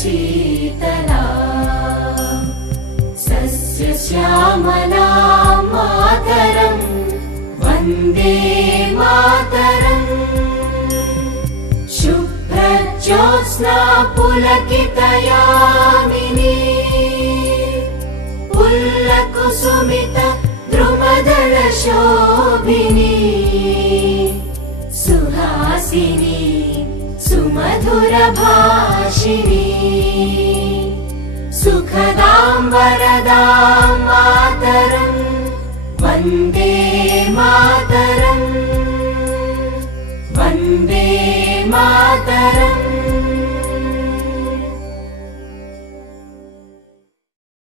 शीतला सस्यश्यामला मातरम् वन्दे मातरम् शुभ्रज्योत्स्ना पुलकितयामिनी पुल्लकुसुमित द्रुमदलशोभिनी सुहासिनी सुमधुरभाषिणी सुखदां वरदां मातरम् वन्दे मातरम् वन्दे मातरम्।